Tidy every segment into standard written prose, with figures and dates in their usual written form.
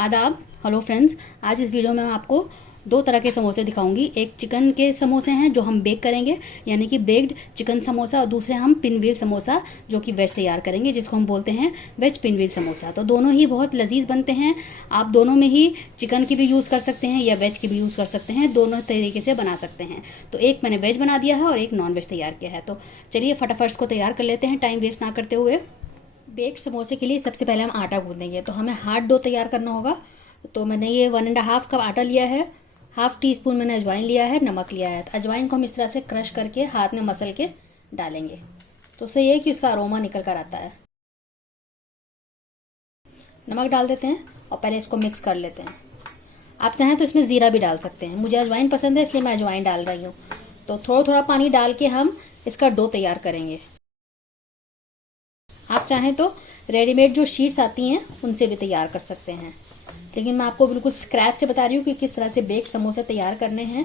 आदाब। Hello friends. आज इस वीडियो में मैं आपको दो तरह के समोसे दिखाऊंगी। एक चिकन के समोसे हैं जो हम बेक करेंगे, यानी कि बेक्ड चिकन समोसा, और दूसरे हम पिनव्हील समोसा जो कि वेज तैयार करेंगे, जिसको हम बोलते हैं वेज पिनव्हील समोसा। तो दोनों ही बहुत लजीज बनते हैं। आप दोनों में ही चिकन की भी यूज़ कर सकते हैं या वेज की भी यूज़ कर सकते हैं, दोनों तरीके से बना सकते हैं। तो एक मैंने वेज बना दिया है और एक नॉन वेज तैयार किया है। तो चलिए फटाफट इसको तैयार कर लेते हैं टाइम वेस्ट ना करते हुए। बेक्ड समोसे के लिए सबसे पहले हम आटा गूंदेंगे, तो हमें हार्ड डो तैयार करना होगा। तो मैंने ये 1.5 कप आटा लिया है। हाफ टी स्पून मैंने अजवाइन लिया है, नमक लिया है। अजवाइन को हम इस तरह से क्रश करके हाथ में मसल के डालेंगे, तो उससे ये है कि उसका अरोमा निकल कर आता है। नमक डाल देते हैं और पहले इसको मिक्स कर लेते हैं। आप चाहें तो इसमें ज़ीरा भी डाल सकते हैं, मुझे अजवाइन पसंद है इसलिए मैं अजवाइन डाल रही हूँ। तो थोड़ा थोड़ा पानी डाल के हम इसका डो तैयार करेंगे। आप चाहें तो रेडीमेड जो शीट्स आती हैं उनसे भी तैयार कर सकते हैं, लेकिन मैं आपको बिल्कुल स्क्रैच से बता रही हूँ कि किस तरह से बेक्ड समोसे तैयार करने हैं।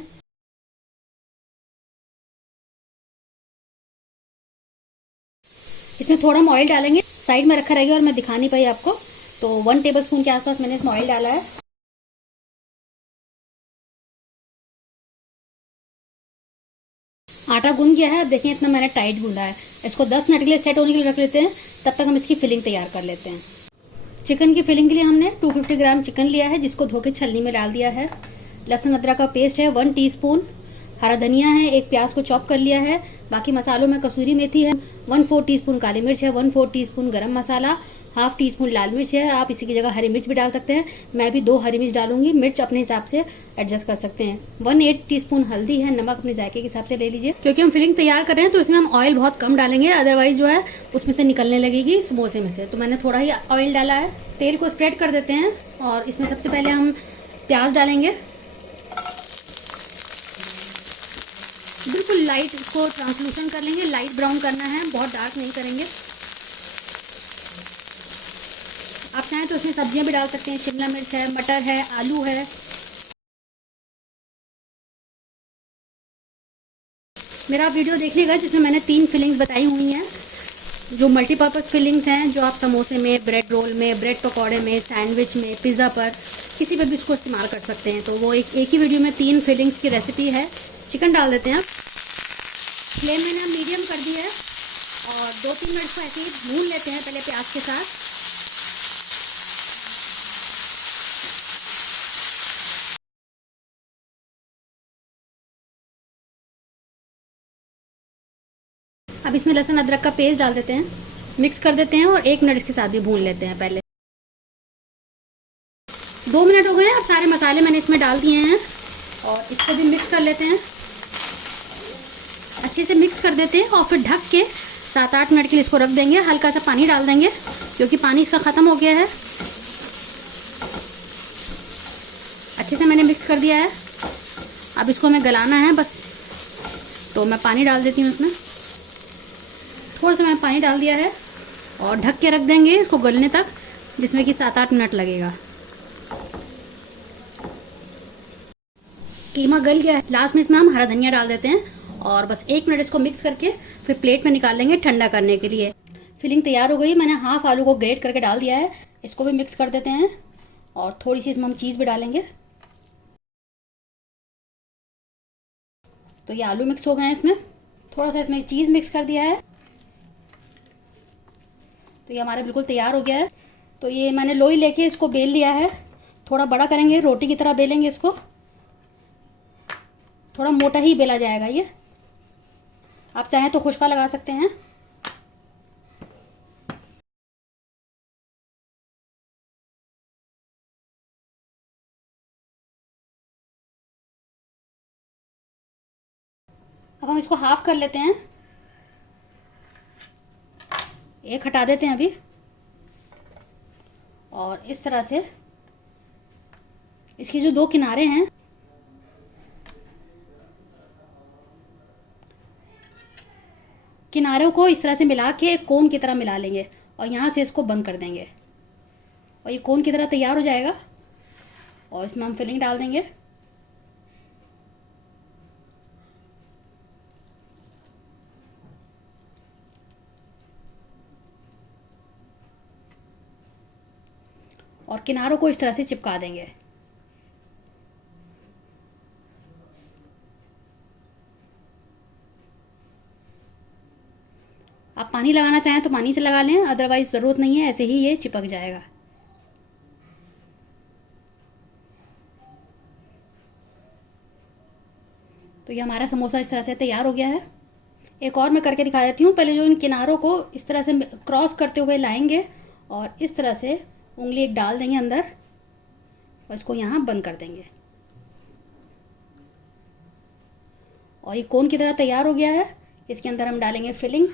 इसमें थोड़ा हम ऑयल डालेंगे, साइड में रखा रहेगा और मैं दिखा नहीं पाई आपको। तो 1 टेबल स्पून के आसपास मैंने इसमें ऑयल डाला है। आटा गूंद गया है, अब देखिए इतना मैंने टाइट गूंदा है। इसको 10 मिनट के लिए सेट होने के लिए रख लेते हैं, तब तक हम इसकी फिलिंग तैयार कर लेते हैं। चिकन की फिलिंग के लिए हमने 250 ग्राम चिकन लिया है, जिसको धो के छलनी में डाल दिया है। लहसुन अदरक का पेस्ट है 1 टीस्पून। हरा धनिया है, एक प्याज को चॉप कर लिया है। बाकी मसालों में कसूरी मेथी है, 1/4 टीस्पून काली मिर्च है, 1/4 टीस्पून गरम मसाला, हाफ टी स्पून लाल मिर्च है। आप इसी की जगह हरी मिर्च भी डाल सकते हैं, मैं भी 2 हरी मिर्च डालूंगी। मिर्च अपने हिसाब से एडजस्ट कर सकते हैं। 1/8 टीस्पून हल्दी है, नमक अपने जायके के हिसाब से ले लीजिए। क्योंकि हम फिलिंग तैयार कर रहे हैं तो इसमें हम ऑयल बहुत कम डालेंगे, अदरवाइज जो है उसमें से निकलने लगेगी समोसे में से। तो मैंने थोड़ा ही ऑयल डाला है। तेल को स्प्रेड कर देते हैं और इसमें सबसे पहले हम प्याज डालेंगे। बिल्कुल लाइट इसको ट्रांसलूशन कर लेंगे, लाइट ब्राउन करना है, बहुत डार्क नहीं करेंगे। आप चाहें तो इसमें सब्जियां भी डाल सकते हैं, शिमला मिर्च है, मटर है, आलू है। मेरा वीडियो देखिएगा जिसमें मैंने 3 फिलिंग्स बताई हुई हैं, जो मल्टीपर्पज़ फिलिंग्स हैं, जो आप समोसे में, ब्रेड रोल में, ब्रेड पकौड़े में, सैंडविच में, पिज़्ज़ा पर, किसी पर भी इसको इस्तेमाल कर सकते हैं। तो वो एक ही वीडियो में 3 फिलिंग्स की रेसिपी है। चिकन डाल देते हैं। फ्लेम मैंने मीडियम कर दी है और 2-3 मिनट को ऐसे ही भून लेते हैं पहले प्याज के साथ। अब इसमें लहसुन अदरक का पेस्ट डाल देते हैं, मिक्स कर देते हैं और 1 मिनट इसके साथ भी भून लेते हैं। पहले 2 मिनट हो गए हैं। अब सारे मसाले मैंने इसमें डाल दिए हैं और इसको भी मिक्स कर लेते हैं। अच्छे से मिक्स कर देते हैं और फिर ढक के 7-8 मिनट के लिए इसको रख देंगे। हल्का सा पानी डाल देंगे क्योंकि पानी इसका ख़त्म हो गया है। अच्छे से मैंने मिक्स कर दिया है। अब इसको हमें गलाना है बस, तो मैं पानी डाल देती हूँ इसमें। थोड़ा सा मैंने पानी डाल दिया है और ढक के रख देंगे इसको गलने तक, जिसमें कि 7-8 मिनट लगेगा। कीमा गल गया है। लास्ट में इसमें हम हरा धनिया डाल देते हैं और बस 1 मिनट इसको मिक्स करके फिर प्लेट में निकाल लेंगे ठंडा करने के लिए। फिलिंग तैयार हो गई। मैंने हाफ आलू को ग्रेट करके डाल दिया है, इसको भी मिक्स कर देते हैं और थोड़ी सी इसमें हम चीज़ भी डालेंगे। तो ये आलू मिक्स हो गए हैं, इसमें थोड़ा सा इसमें चीज़ मिक्स कर दिया है। तो ये हमारा बिल्कुल तैयार हो गया है। तो ये मैंने लोई लेके इसको बेल लिया है। थोड़ा बड़ा करेंगे, रोटी की तरह बेलेंगे इसको, थोड़ा मोटा ही बेला जाएगा ये। आप चाहें तो खुशका लगा सकते हैं। अब हम इसको हाफ कर लेते हैं, एक हटा देते हैं अभी, और इस तरह से इसके जो 2 किनारे हैं किनारों को इस तरह से मिला के कोन की तरह मिला लेंगे और यहाँ से इसको बंद कर देंगे और ये कोन की तरह तैयार हो जाएगा। और इसमें हम फिलिंग डाल देंगे। और किनारों को इस तरह से चिपका देंगे। आप पानी लगाना चाहें तो पानी से लगा लें, अदरवाइज़ ज़रूरत नहीं है, ऐसे ही ये चिपक जाएगा। तो ये हमारा समोसा इस तरह से तैयार हो गया है। एक और मैं करके दिखा देती हूँ। पहले जो इन किनारों को इस तरह से क्रॉस करते हुए लाएंगे और इस तरह से उंगली एक डाल देंगे अंदर और इसको यहाँ बंद कर देंगे और ये कोन की तरह तैयार हो गया है। इसके अंदर हम डालेंगे फिलिंग।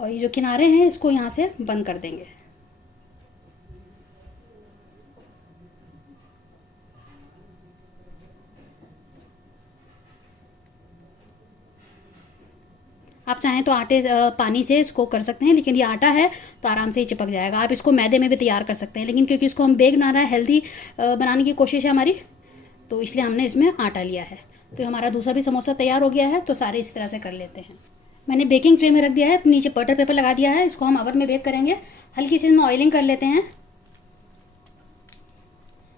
और ये जो किनारे हैं इसको यहाँ से बंद कर देंगे। आप चाहें तो पानी से इसको कर सकते हैं, लेकिन ये आटा है तो आराम से ही चिपक जाएगा। आप इसको मैदे में भी तैयार कर सकते हैं, लेकिन क्योंकि इसको हम बेक बना रहा है, हेल्दी बनाने की कोशिश है हमारी, तो इसलिए हमने इसमें आटा लिया है। तो हमारा दूसरा भी समोसा तैयार हो गया है। तो सारे इसी तरह से कर लेते हैं। मैंने बेकिंग ट्रे में रख दिया है, नीचे बटर पेपर लगा दिया है। इसको हम ओवन में बेक करेंगे। हल्की सी इसमें ऑयलिंग कर लेते हैं।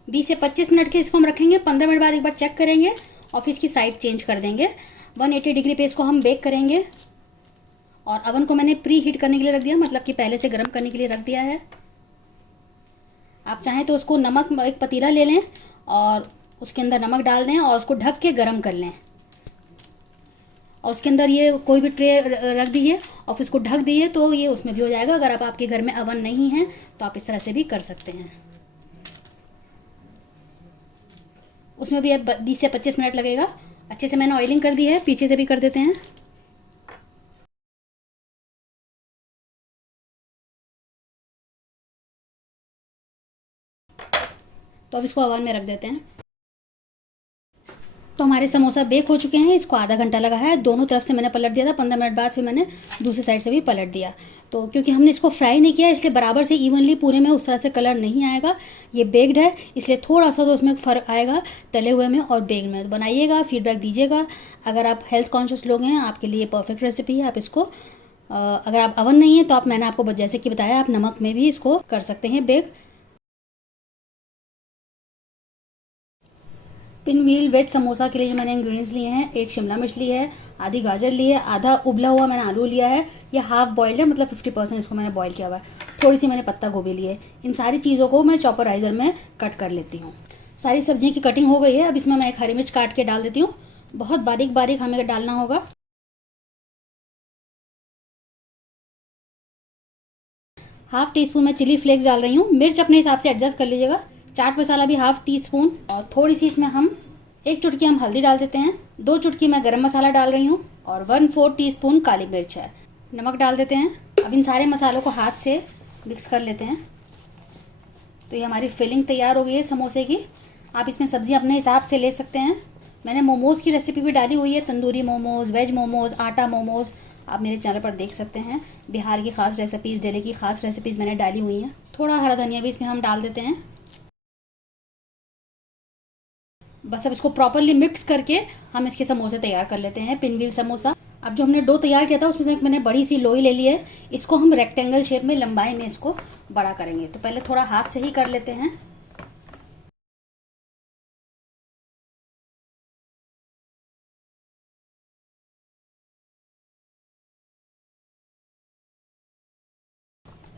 20 से 25 मिनट के इसको हम रखेंगे। 15 मिनट बाद एक बार चेक करेंगे और फिर इसकी साइड चेंज कर देंगे। 180 डिग्री पे इसको हम बेक करेंगे। और अवन को मैंने प्री हीट करने के लिए रख दिया, मतलब कि पहले से गर्म करने के लिए रख दिया है। आप चाहें तो उसको नमक, एक पतीला ले लें और उसके अंदर नमक डाल दें और उसको ढक के गर्म कर लें। और उसके अंदर ये कोई भी ट्रे रख दीजिए और फिर इसको ढक दीजिए, तो ये उसमें भी हो जाएगा। अगर आप आपके घर में अवन नहीं है तो आप इस तरह से भी कर सकते हैं। उसमें भी 20 से 25 मिनट लगेगा। अच्छे से मैंने ऑयलिंग कर दी है। पीछे से भी कर देते हैं। तो अब इसको अवन में रख देते हैं। तो हमारे समोसा बेक हो चुके हैं। इसको आधा घंटा लगा है। दोनों तरफ से मैंने पलट दिया था। 15 मिनट बाद फिर मैंने दूसरी साइड से भी पलट दिया। तो क्योंकि हमने इसको फ्राई नहीं किया, इसलिए बराबर से इवनली पूरे में उस तरह से कलर नहीं आएगा। ये बेक्ड है, इसलिए थोड़ा सा तो उसमें फ़र्क आएगा तले हुए में और बेक्ड में। तो बनाइएगा, फीडबैक दीजिएगा। अगर आप हेल्थ कॉन्शियस लोग हैं, आपके लिए परफेक्ट रेसिपी है। आप इसको अगर आप अवन नहीं है तो आप, मैंने आपको जैसे कि बताया, आप नमक में भी इसको कर सकते हैं bake. Pinwheel veg samosa के लिए जो मैंने इंग्रेडिएंट्स लिए हैं, एक शिमला मिर्च ली है, आधी गाजर ली है, आधा उबला हुआ मैंने आलू लिया है। ये हाफ बॉइल्ड है, मतलब 50% इसको मैंने बॉईल किया हुआ है। थोड़ी सी मैंने पत्ता गोभी ली है। इन सारी चीज़ों को मैं चॉपराइज़र में कट कर लेती हूँ। सारी सब्जियों की कटिंग हो गई है। अब इसमें मैं एक हरी मिर्च काट के डाल देती हूँ। बहुत बारीक बारीक हमें डालना होगा। हाफ टी स्पून मैं चिली फ्लेक्स डाल रही हूँ। मिर्च अपने हिसाब से एडजस्ट कर लीजिएगा। चाट मसाला भी हाफ टी स्पून और थोड़ी सी इसमें हम 1 चुटकी हम हल्दी डाल देते हैं। 2 चुटकी मैं गरम मसाला डाल रही हूँ और 1/4 टीस्पून काली मिर्च है। नमक डाल देते हैं। अब इन सारे मसालों को हाथ से मिक्स कर लेते हैं। तो ये हमारी फिलिंग तैयार हो गई है समोसे की। आप इसमें सब्ज़ी अपने हिसाब से ले सकते हैं। मैंने मोमोज़ की रेसिपी भी डाली हुई है, तंदूरी मोमोज़, वेज मोमोज़, आटा मोमोज़। आप मेरे चैनल पर देख सकते हैं। बिहार की ख़ास रेसिपीज़, दिल्ली की ख़ास रेसिपीज़ मैंने डाली हुई हैं। थोड़ा हरा धनिया भी इसमें हम डाल देते हैं। बस अब इसको प्रॉपरली मिक्स करके हम इसके समोसे तैयार कर लेते हैं, पिन व्हील समोसा। अब जो हमने डो तैयार किया था उसमें से मैंने बड़ी सी लोई ले ली है। इसको हम रेक्टेंगल शेप में, लंबाई में इसको बड़ा करेंगे। तो पहले थोड़ा हाथ से ही कर लेते हैं।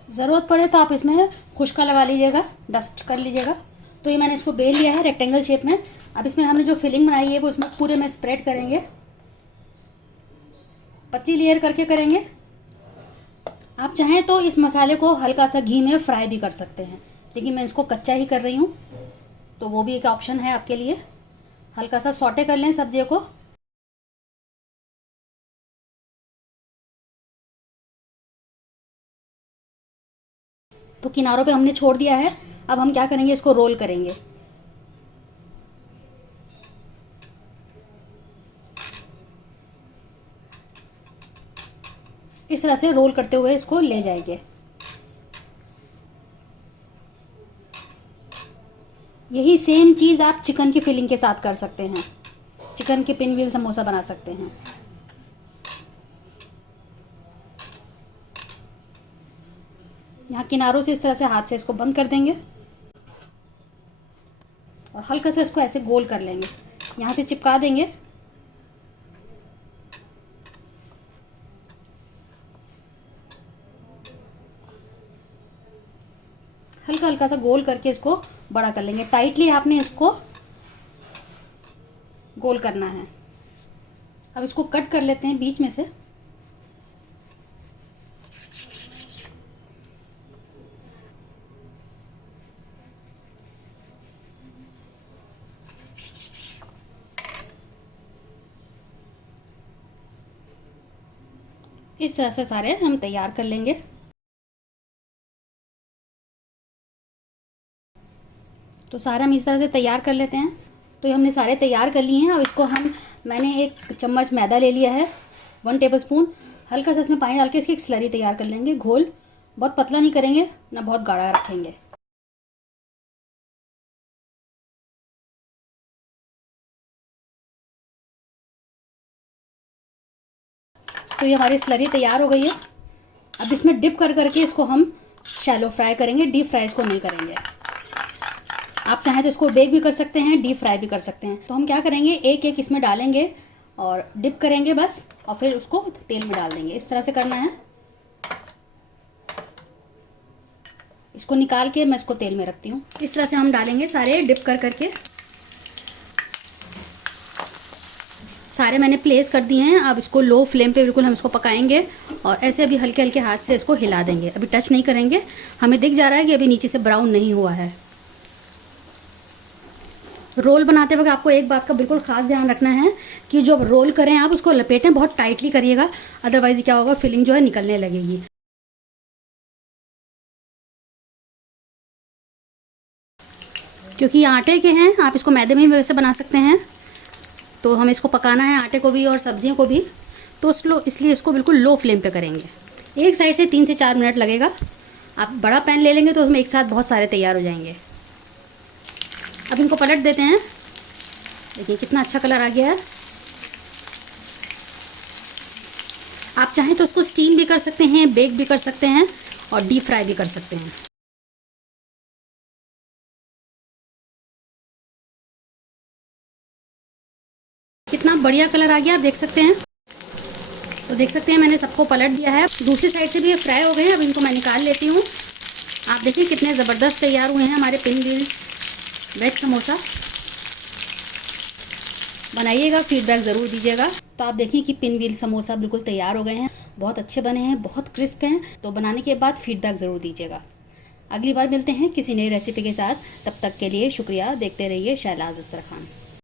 ज़रूरत पड़े तो आप इसमें खुशका लगा लीजिएगा, डस्ट कर लीजिएगा। तो ये मैंने इसको बेल लिया है रेक्टेंगल शेप में। अब इसमें हमने जो फिलिंग बनाई है वो इसमें पूरे में स्प्रेड करेंगे। पतली लेयर करके करेंगे। आप चाहें तो इस मसाले को हल्का सा घी में फ्राई भी कर सकते हैं, लेकिन मैं इसको कच्चा ही कर रही हूँ, तो वो भी एक ऑप्शन है आपके लिए। हल्का सा सॉटे कर लें सब्जियों को। तो किनारों पे हमने छोड़ दिया है। अब हम क्या करेंगे, इसको रोल करेंगे। इस तरह से रोल करते हुए इसको ले जाएंगे। यही सेम चीज़ आप चिकन की फिलिंग के साथ कर सकते हैं। चिकन के पिन व्हील समोसा बना सकते हैं। यहाँ किनारों से इस तरह से हाथ से इसको बंद कर देंगे और हल्का सा इसको ऐसे गोल कर लेंगे, यहाँ से चिपका देंगे। हल्का हल्का सा गोल करके इसको बड़ा कर लेंगे। टाइटली आपने इसको गोल करना है। अब इसको कट कर लेते हैं बीच में से। इस तरह से सारे हम तैयार कर लेंगे। तो सारे हम इस तरह से तैयार कर लेते हैं। तो ये हमने सारे तैयार कर लिए हैं। अब इसको मैंने 1 चम्मच मैदा ले लिया है, 1 टेबलस्पून। हल्का सा इसमें पानी डाल के इसकी एक स्लरी तैयार कर लेंगे, घोल। बहुत पतला नहीं करेंगे ना बहुत गाढ़ा रखेंगे। तो ये हमारी स्लरी तैयार हो गई है। अब इसमें डिप कर करके इसको हम शैलो फ्राई करेंगे, डीप फ्राई इसको नहीं करेंगे। आप चाहें तो इसको बेक भी कर सकते हैं, डीप फ्राई भी कर सकते हैं। तो हम क्या करेंगे, एक एक इसमें डालेंगे और डिप करेंगे बस, और फिर उसको तेल में डाल देंगे। इस तरह से करना है। इसको निकाल के मैं इसको तेल में रखती हूँ। इस तरह से हम डालेंगे सारे डिप कर करके। सारे मैंने प्लेस कर दिए हैं। अब इसको लो फ्लेम पे बिल्कुल हम इसको पकाएंगे और ऐसे अभी हल्के हल्के हाथ से इसको हिला देंगे। अभी टच नहीं करेंगे। हमें दिख जा रहा है कि अभी नीचे से ब्राउन नहीं हुआ है। रोल बनाते वक्त आपको एक बात का बिल्कुल ख़ास ध्यान रखना है कि जब रोल करें आप उसको लपेटें, बहुत टाइटली करिएगा, अदरवाइज़ क्या होगा, फिलिंग जो है निकलने लगेगी। क्योंकि ये आटे के हैं, आप इसको मैदे में भी वैसे बना सकते हैं। तो हमें इसको पकाना है आटे को भी और सब्जियों को भी, तो स्लो, इसलिए इसको बिल्कुल लो फ्लेम पे करेंगे। एक साइड से 3 से 4 मिनट लगेगा। आप बड़ा पैन ले लेंगे तो उसमें एक साथ बहुत सारे तैयार हो जाएंगे। अब इनको पलट देते हैं। देखिए कितना अच्छा कलर आ गया है। आप चाहें तो उसको स्टीम भी कर सकते हैं, बेक भी कर सकते हैं और डीप फ्राई भी कर सकते हैं। कितना बढ़िया कलर आ गया, आप देख सकते हैं। तो देख सकते हैं मैंने सबको पलट दिया है। दूसरी साइड से भी ये फ्राई हो गए हैं। अब इनको मैं निकाल लेती हूँ। आप देखिए कितने ज़बरदस्त तैयार हुए हैं हमारे पिन व्हील वेज समोसा। बनाइएगा, फीडबैक ज़रूर दीजिएगा। तो आप देखिए कि पिन व्हील समोसा बिल्कुल तैयार हो गए हैं। बहुत अच्छे बने हैं, बहुत क्रिस्प हैं। तो बनाने के बाद फीडबैक ज़रूर दीजिएगा। अगली बार मिलते हैं किसी नई रेसिपी के साथ। तब तक के लिए शुक्रिया। देखते रहिए शहनाज अख्तर खान।